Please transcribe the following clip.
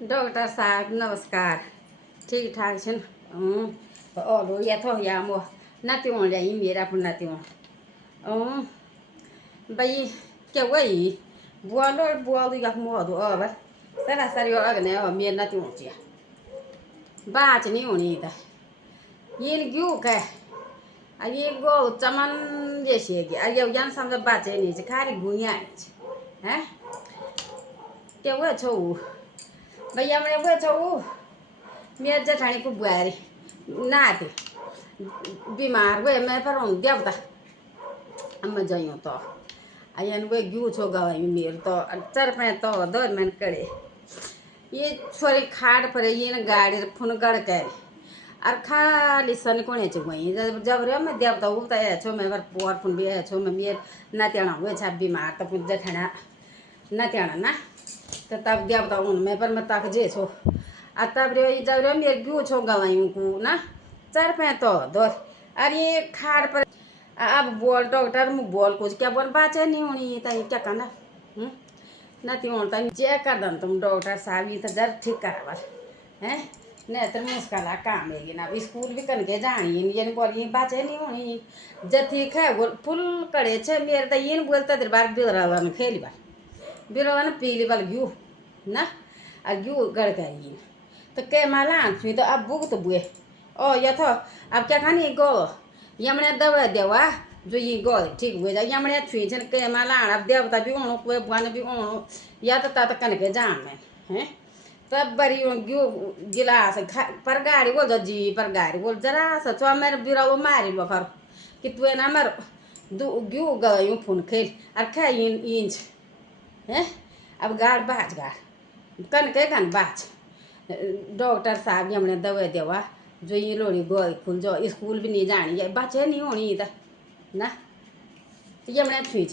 Doctor साहब नमस्कार। ठीक ठाक छन। ओलो या थो या मो नाती वण जाई मेरा अपन नाती वण भाई क्या वही बोलो बोलो या मो दो अब सरा सरी अगने मेरा नाती वण चिया बाच नहीं होनी था ये क्यों कह ये गो चमन जैसे कि अरे जान समझ बाचे नहीं से खाली गुनिया है क्या वो छो भैया मैंने वो छो मेरे जेठानी को बुआरी नाते बीमार हुए मैं पर हूँ देवता अम्मा जाइयो तो अयन वे क्यों छो गवाई मेरे तो चर पे तो दो मन करे ये छोरी खाड़ पर ये ना गाड़ी फुन गड़ कर और खाली सन कोने वही जब रे मैं देवता उगता है छो मैं बार पोर फुन भी है छो मैं मेरे नातियाना हुए छा बीमार तो पुज जेठाना नातियाना ना तो तब देवता उन मैं पर मैं तक जे छो आ तब रे जब रे मेरे क्यों छो गवाई को ना चर पे तो दो अरे खाड़ पर अब बोल डॉक्टर मुँह बोल कुछ क्या बोल बाचे नहीं होनी तई क्या करना नाती होता चेक कर दन तुम डॉक्टर साहब ये तो जर ठीक करा हैं नहीं तो मुश्किल काम है ना स्कूल भी कन के जानी ये बोली बाचे नहीं होनी जब ठीक है बोल फुल करे छे मेरे तो ये बोलते तेरे बार बिरवा में खेली बार बिरवा ने पीली बार ग्यू ना आ ग्यू गड़ गई तो के माला छुई तो अब बुक तो बुए ओ ये तो अब क्या खानी गो यमने दवा देवा जो ये गो ठीक हुए जा यमने छुई छन के माला अब देवता भी ओणो कोई बुआन भी ओणो या तो ता कन के जान में हैं तब बड़ी ग्यू गिलास पर गाड़ी बोल जी पर गाड़ी बोल जरा सा तो मेरे बिराव मारी बखर कि तू ना मर ग्यू गयो फोन खेल और खा इंच हैं अब गाड़ बाज गाड़ कन के कन बाज डॉक्टर साहब हमने दवा देवा जो ये लोड़ी गोल खुल जो स्कूल भी नहीं जानी है बच्चे नहीं होनी था ना ये हमने छुई